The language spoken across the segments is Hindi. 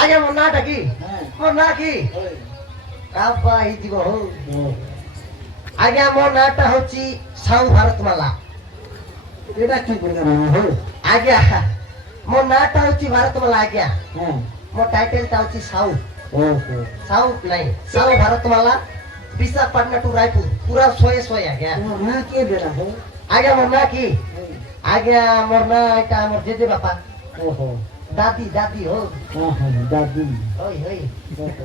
আগে মোর নাটা কি মোর না কি কাবা হিজিব হো আগে মোর নাটা হচ্ছে সাউ ভারতমালা এটা কি করে না হো আগে মোর নাটা হচ্ছে ভারতমালা আগে মোর টাইটেলটা হচ্ছে সাউ ओहो साउथ नहीं साउथ भारतमाला विशाखापट्टनम टू रायपुर पूरा सोए सोए आ गया ना के बेरा हो आगे मरना की आगे मरना का मर जेजे बापा ओहो दादी दादी हो हां दादी ओए ओए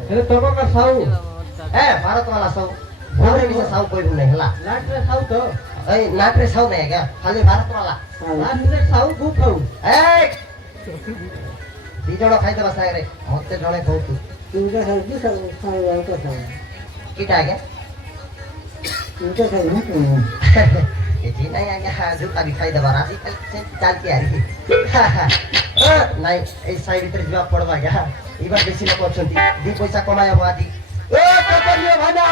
हे तोरो का साउ ए भारतमाला साउ भोरे भी साउ कोई नहीं हला नाटरे साउ तो ए नाटरे साउ नहीं क्या खाली भारतमाला नाटरे साउ गु खाऊ ए दी जण खाई दबा सागरे मते जणे खाऊ तू तुमका हल्दी साउ का साउ किटा आ गया तुमका साउ ना तो ये जी नहीं आ गया जो अभी खाई दबा राजी से चाल के आ रही नहीं ए साइड इधर जवाब पड़वा गया ई बार बेसी लोग अछंती दी पैसा कमाया बादी ए कपड़ियो भाना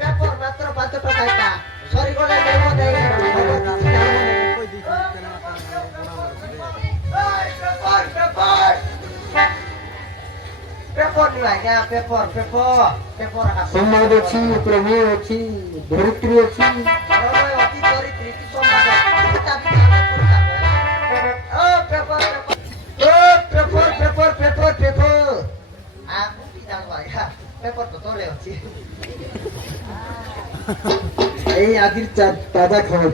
पेपर मात्र 5 টাকা এটা সরি করে দেবো দেই पेपर नहीं आएगा पेपर पेपर पेपर संवाद अछि प्रमेय अछि धरित्री अछि अति धरित्री की संवाद ओ paper paper paper paper paper aku tidak bahaya paper तो तोले अछि ए आदिर ताजा खबर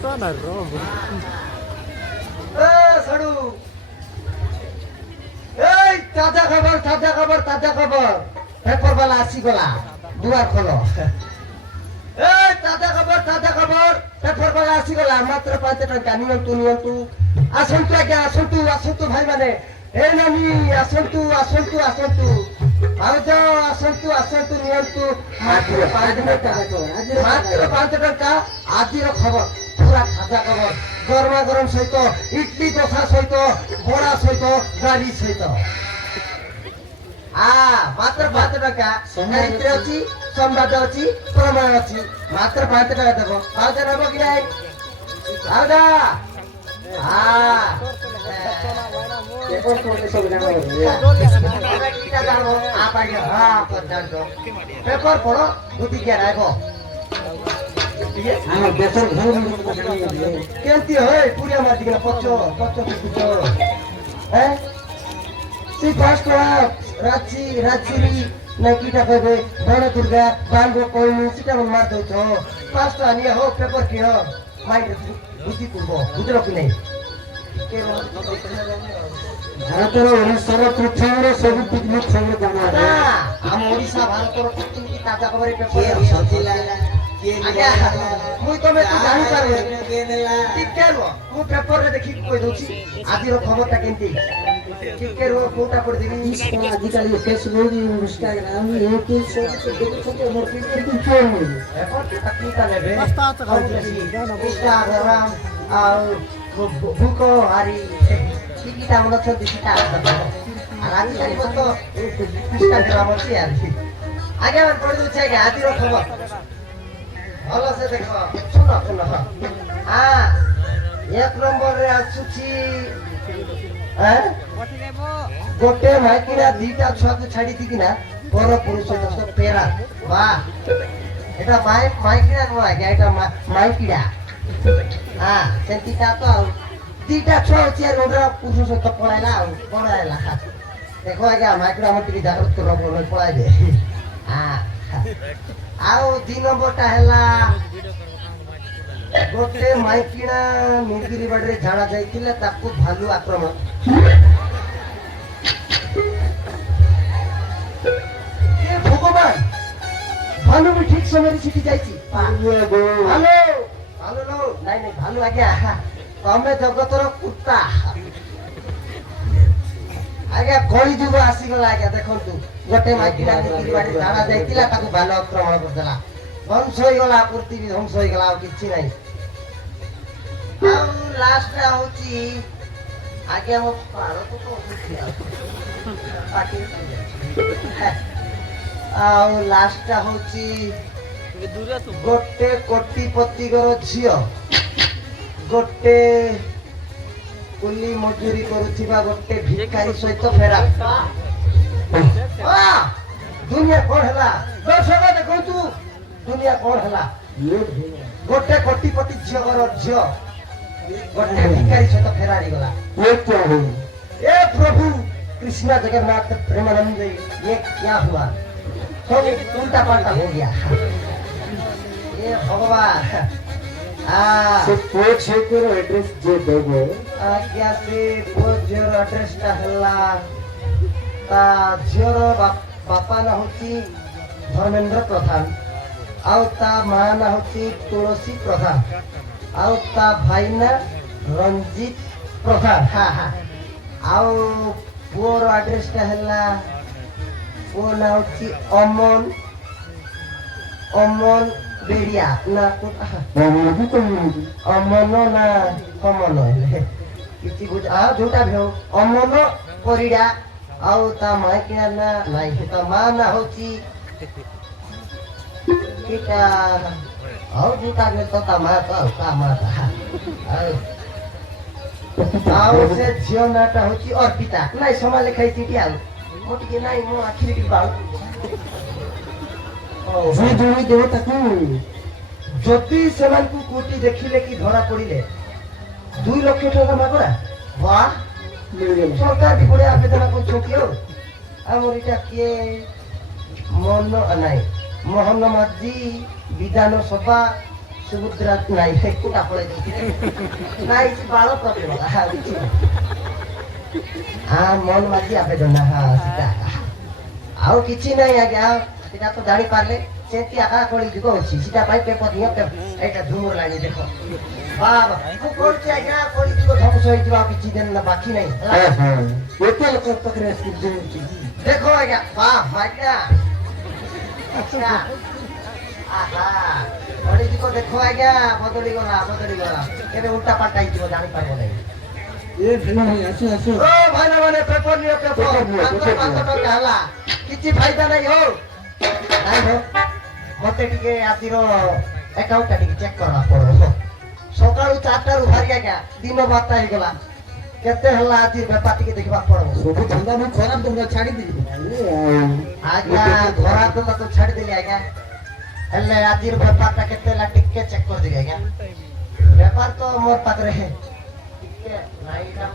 Sana robo. सड़ू ताजा खबर पेपर वाला आसी गला दुआर खोलो ताजा खबर पेपर वाला आसी गला मात्र 5 টাকা नियंतु आसंतु आज्ञा आसंतु भाई माने ए नानी आसंतु भाउज आसंतु नियंतु मात्र 5 টাকা आजिर खबर पूरा ताजा खबर गरमा गरम सहित इडली डोसा सहित बड़ा सहित गाड़ी सहित मात्र 5 টাকা चरित्र अच्छी संवाद अच्छी प्रमेय अच्छी मात्र 5 টাকা देव पाँच नब कि नहीं पेपर तो सब जानो पेपर पढ़ो बुद्धि क्या राखो हां देशर घर में केंती होय पूरी मार दिगला पच्चो कुछ हैं सी फर्स्ट राची नकीटा कहबे बड़ दुर्गा बांगो कोइनु सीटा मार दो छो फर्स्ट आनिया हो पेपर की हो माइंड बुद्धि पूर्व बुझलो कि नहीं ଭାରତର ଓଡ଼ିଶାର ପୃଥିବୀର ସବୁ ପିକନିକ ସବୁ ଜାଣା ଆମ ଓଡ଼ିଶା ଭାରତର ପିକନିକ ତାଜା ଖବର ପେପର ଆଜ୍ଞା ମୁଇଁ ତମେ ତୁ ଜାଣି ପାରୁନି ଟିକେ ରୁହ ମୁଁ ପେପରରେ ଦେଖିକି କହି ଦଉଛି ଆଜିର ଖବରଟା କେମିତି ଟିକେ ରୁହ କୋଉଟା ପଢିଦେବି ଆଜିକାଲି ଫେସବୁକ୍ ଇନଷ୍ଟାଗ୍ରାମ ୟୁଟ୍ୟୁବ ସବୁ ଦେଖୁଛନ୍ତି ଆମର ପିକନିକ କିଟା ନେବେ ଇନଷ୍ଟାଗ୍ରାମ ଆଉ ଭୁକ ହାରି କିଟା ମନ ଅଛନ୍ତି ସେଟା ଆଜିକାଲି ତ ଇନଷ୍ଟାଗ୍ରାମ ଅଛି ଆଜି ଆଜ୍ଞା ପଢି ଦଉଛି ଆଜ୍ଞା ଆଜିର ଖବର ଭଲ ସେ ଦେଖ ଶୁଣ ଏକ ନମ୍ବରରେ ଆସୁଛି ଗୋଟେ ମାଇକିନା ଦିଟା ଛୁଆକୁ ଛାଡିଦିକିନା ପର ପୁରୁଷ ଦୋଷ ପେରା ବା এটা মাইকিনা নয় আজ্ঞা এটা মাইকিড়া সেটিটা তো দুইটা ছুয়া হচ্ছে আর ওটা পুরুষ সহিত পড়াইলা আর পড়াইলা দেখো আজ্ঞা মাইকিড়া আমার টিকে জাগ্রত করব পড়াইবে ଆଉ 2 ନମ୍ବରଟା ହେଲା ଗୋଟେ ମାଇକିଣା ମିରଗିରି ବାଡରେ ଝାଡା ଯାଇଥିଲା ତାକୁ ଭାଲୁ ଆକ୍ରମଣ ଭଗବାନ भालू भी ठीक समय सीखी जाइए भालू नहीं भालू आज्ञा तमें जगतर कुत्ता आज्ञा कली जुग आसीगला आज्ञा देखु गोटे माइकिना झाड़ा जाइला भालू आक्रमण करदेला ध्वंस हो गला पूर्ति भी ध्वंस हो गला किछि नहीं लास्ट होची आज्ञा मो पारो तो पाटी आउ लास्टटा होची ଗୋଟେ କୋଟିପତି ଘର ଝିଅ ଗୋଟେ କୁଲି ମଜୁରୀ କରୁଥିବା ଗୋଟେ ଭିକାରୀ ସହିତ ଫେରା ଦୁନିଆ କଣ ହେଲା ଦର୍ଶକ ଦେଖନ୍ତୁ ଦୁନିଆ କଣ ହେଲା ଗୋଟେ କୋଟିପତି ଝିଅ ଘର ଝିଅ ଗୋଟେ ଭିକାରୀ ସହିତ ଫେରାରି ଗଲା ए प्रभु कृष्णा जगन्नाथ प्रेमानंद ये क्या हुआ सब उल्टा पलटा हो गया ये भगवान एड्रेस जे देबो आज्ञा से पोजर एड्रेस टा हल्ला ता झियर बापा ना होची धर्मेंद्र प्रधान आउ ता मां ना होची तुलसी प्रधान आउ ता भाई ना रंजीत प्रधान हा हा आउ पुअर एड्रेस टा हल्ला पुअ ना होची अमन अमन बेड़िया ना अमन ना कमन किछि बुझ जोटा भी हो अमन परिडा आउ ता माई के ना नाही ता मां ना होची किटा आउ जोटा भी तो ता मां ता मां आउ से झियो नाटा होची अर्पिता नाही समा लेखाई चिठी आउ मोटी के नाही मो आखिर के बाउ जे जोड़ी देबो ताकू যদি সেমানকু কোটি দেখিলে কি ধরা পড়িলে 2 লক্ষ টাকা মাগরা বাহ সরকার বিপদে আবেদন করছো কেউ আমার এটা কে মন নাই মোহন মাঝি বিধান সভা সুভদ্রা নাই কোটা পড়ে নাই বারো প্রবলেম মন মাঝি আবেদন না সেটা ଆଉ କିଛି ନାହିଁ ଆଜ୍ଞା ସେଟା ତ ଜାଣି ପାରିଲେ ସେଠି ଆକା କଳି ଯୁଗ ଅଛି ସେଟା ପାଇଁ ପେପର ନିଅ ଏଇଟା ଝୁମୁର ଲାଇନି ଦେଖ ବାବା ମୁଁ କହୁଛି ଆଜ୍ଞା କଳି ଯୁଗ ଧ୍ୱଂସ ହେଇଯିବ ଆଉ କିଛି ଦିନ ବାକି ନାହିଁ ଏତେ ଲୋକ ପାଖରେ ଆସିକି ଦେଖ ଆଜ୍ଞା ବାହ ଆଜ୍ଞା ଆହା କଳି ଯୁଗ ଦେଖ ଆଜ୍ଞା ବଦଳିଗଲା କେବେ ଉଲ୍ଟା ପାଲ୍ଟା ହେଇଯିବ ଜାଣିପାରିବ ନାହିଁ ଏ ଭିନ୍ନ ଭାଇ ଆସୁ ଆସୁ ଓ ଭାଇନା ମାନେ ପେପର ନିଅ ପେପର 500 ଟଙ୍କା ହେଲା କିଛି ଫାଇଦା ନାହିଁ ହଉ ନାଇଁ ହୋ ମତେ ଟିକେ ଆଜିର ଆକାଉଣ୍ଟ ଟା ଟିକେ ଚେକ୍ କରିବା ପଡିବ ସକାଳୁ 4ଟାରୁ ବାହାରି ଆଜ୍ଞା ଦିନ 12ଟା ହେଇଗଲା କେତେ ହେଲା ଆଜି ବେପାର ଟିକେ ଦେଖିବାକୁ ପଡିବ ସବୁ ଧନ୍ଦା ମୁଁ ଖରାପ ଧନ୍ଦା ଛାଡ଼ିଦେଲି ଆଜ୍ଞା ଖରାପ ଧନ୍ଦା ତ ଛାଡ଼ିଦେଲି ଆଜ୍ଞା ହେଲେ ଆଜିର ବେପାରଟା କେତେ ହେଲା ଟିକେ ଚେକ୍ କରିଦେବି ଆଜ୍ଞା ବେପାର ତ ମୋର ପାଖରେ ଟିକେ ନାଇଁଟା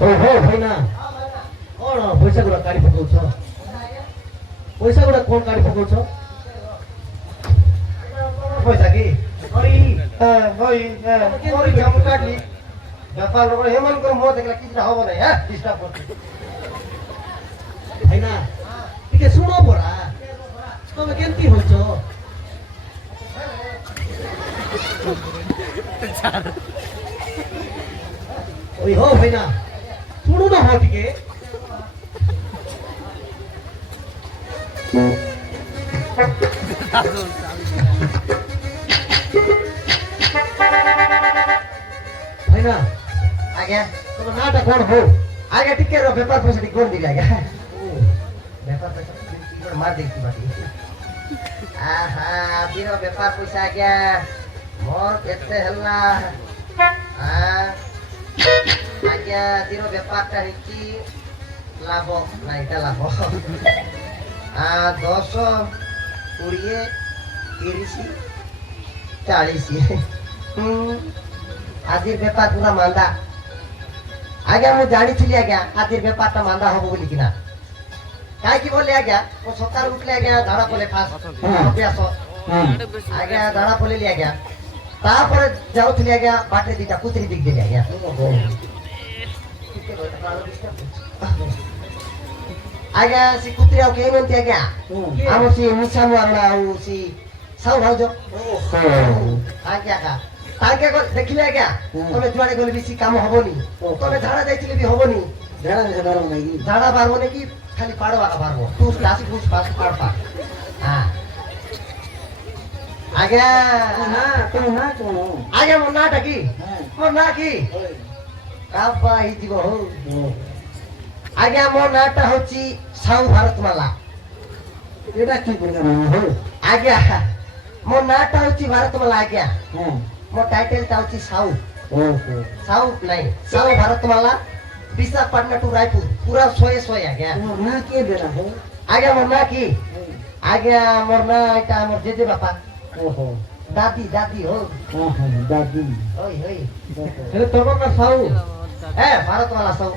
ଭାଇନା କଣ ପଇସା ଗୁଡା କାଢି ପକଉଛ ପଇସା ଗୁଡା କଣ କାଢି ପକଉଛ ପଇସା କି କାଢଲି ବେପାର ଏମାନଙ୍କର ମୁହଁ ଦେଖିଲା କିଛିଟା ହବ ନାହିଁ କିଛିଟା ଭାଇନା ଟିକେ ଶୁଣ ପରା ତମେ କେମିତି ହଉଛ ଓଇ ହୋ ଭାଇନା ଶୁଣୁନ ହଁ ଟିକେ ଭାଇନା ଆଜ୍ଞା ତମ ନାଁଟା କଣ ହଉ ଆଜ୍ଞା ଟିକେ ବେପାର ପଇସା ଟିକେ କରିଦେବି ଆଜ୍ଞା ବେପାର ପଇସା ମାର ଦେଇଛି ବାକି ଆଜିର ବେପାର ପଇସା ଆଜ୍ଞା ମୋର କେତେ ହେଲା ଆଜ୍ଞା ଆଜିର ବେପାରଟା ହେଇଛି ଲାଭ ନା ଏଇଟା ଲାଭ 10 20 30 40 ଆଜିର ବେପାର ପୁରା ମାନ୍ଦା ଆଜ୍ଞା ମୁଁ ଜାଣିଥିଲି ଆଜ୍ଞା ଆଜିର ବେପାରଟା ମାନ୍ଦା ହବ ବୋଲିକିନା କାହିଁକି ବୋଲେ ଆଜ୍ଞା ମୁଁ ସକାଳୁ ଉଠିଲେ ଆଜ୍ଞା ଝାଡ଼ା ପଲେ ଫାଷ୍ଟ ଅଭ୍ୟାସ ଆଜ୍ଞା ଝାଡ଼ା ପଲେଲି ଆଜ୍ଞା ତାପରେ ଯାଉଥିଲି ଆଜ୍ଞା ବାଟରେ ଦିଟା କୁତରି ଦେଖିଦେଲି ଆଜ୍ଞା ଆଜ୍ଞା ସେ କୁତ୍ରିଆ କେହି ନନ୍ତି ଆଜ୍ଞା ହଁ। ଆମ ସେ ମିଶା ମାରଣା ଆଉ ସେ ସାଉ ଭାଉଜ ଓହୋ। ଆଜ୍ଞା ଆଜ୍ଞା ତାଙ୍କେ ଦେଖିଲେ ଆଜ୍ଞା ହଁ। ତମେ ଯୁଆଡେ ଗଲେ ବେଶୀ କାମ ହବନି ଓହୋ। ତମେ ଝାଡା ଯାଇଥିଲେ ବି ହବନି ଝାଡ଼ା ଝାଡ଼ା ନାଇଁ ଝାଡା ପାରବନି କି ଖାଲି ପାଡ଼ ଆକା ପାରବ ତୁ ଆସି ପୁଷ ପାସ ପାଡ଼ ପା ହଁ ଆଜ୍ଞା ନା ତୋ ନା କଣ? ଆଜ୍ଞା ମୋ ନାଁଟା କି ହଁ। ମୋ ନାଁ କି ଓଏ। କାବା ହେଇଯିବ ହଉ ଓ। ଆଜ୍ଞା ମୋ ନାଁଟା ହଉଛି ସାଉ ଭାରତମାଲା ଏଟା କି ପ୍ରକାର ନାମ ହୋ? ଆଜ୍ଞା ମୋ ନାଁଟା ହଉଛି ଭାରତମାଲା ଆଜ୍ଞା ହଁ। ମୋ ଟାଇଟେଲଟା ହଉଛି ସାଉ ଓହୋ। ସାଉ ନାଇଁ ସାଉ ଭାରତମାଲା ବିଶାଖାପାଟନା ଟୁ ରାୟପୁର ପୁରା 100 ଆଜ୍ଞା তোমার না কে দেলা হো? ଆଜ୍ଞା ମୋ ନାଁ କି ଆଜ୍ଞା ମୋର ନାଁ ଏଇଟା ଆମର ଜେଜେ ବାପା ଓହୋ। ଦାଦି ଦାଦି ହଉ ଓହୋ ଦାଦି। ହଇ ହଇ ହେଲେ ତମ କା ସାଉ ଏ ଭାରତମାଲା ସାଉ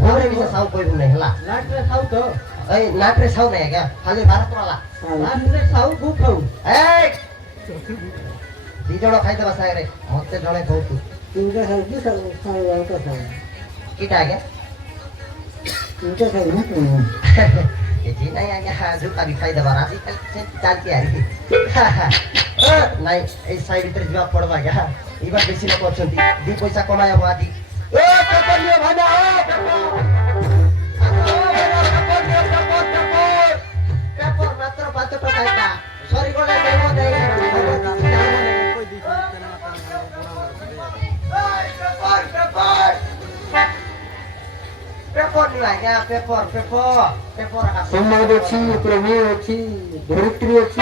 ଘରେ ବି ସେ ସାଉ କହିବୁ ନାହିଁ ହେଲା ନାଟରେ ସାଉ ତ ଏଇ ନାଟରେ ସାଉ ନାହିଁ ଆଜ୍ଞା ଖାଲି ଭାରତମାଲା ନାଟରେ ସାଉ ଗୁ ଖାଉ ଏଇ ଦି ଜଣ ଖାଇଦେବା ସାଙ୍ଗରେ ମତେ ଜଣେ କହୁଛୁ ତିনটা ସାଉ କି ସାଉ ସାଉ ଆଉ କା ସାଉ କିଟା ଆଜ୍ଞା ତିনটা ସାଉ না কোন କିଛି ନାହିଁ ଆଜ୍ଞା ଜୋତା ବି ଖାଇଦେବା ଆଜିକାଲି ସେମିତି ଚାଲିଛି ଆରି ନାଇଁ ଏଇ ସାହି ଭିତରେ ଯିବାକୁ ପଡବା ଆଜ୍ଞା ଏଇବା ବେଶୀ ଲୋକ ଅଛନ୍ତି ଦି ପଇସା କମାଇ ହବ ଆଜି ଏ ପେପର ନିଅ ଭାଇନା ପେପର ମାତ୍ର 5 ଟଙ୍କା ଏଟା ସରିଗଲେ ଦେବ ଦେଇ পেপর নিও আজ্ঞা পেপর পেপর পেপর সম্বাদ ଅଛି ପ୍ରମେୟ ଅଛି ଧରିତ୍ରୀ ଅଛି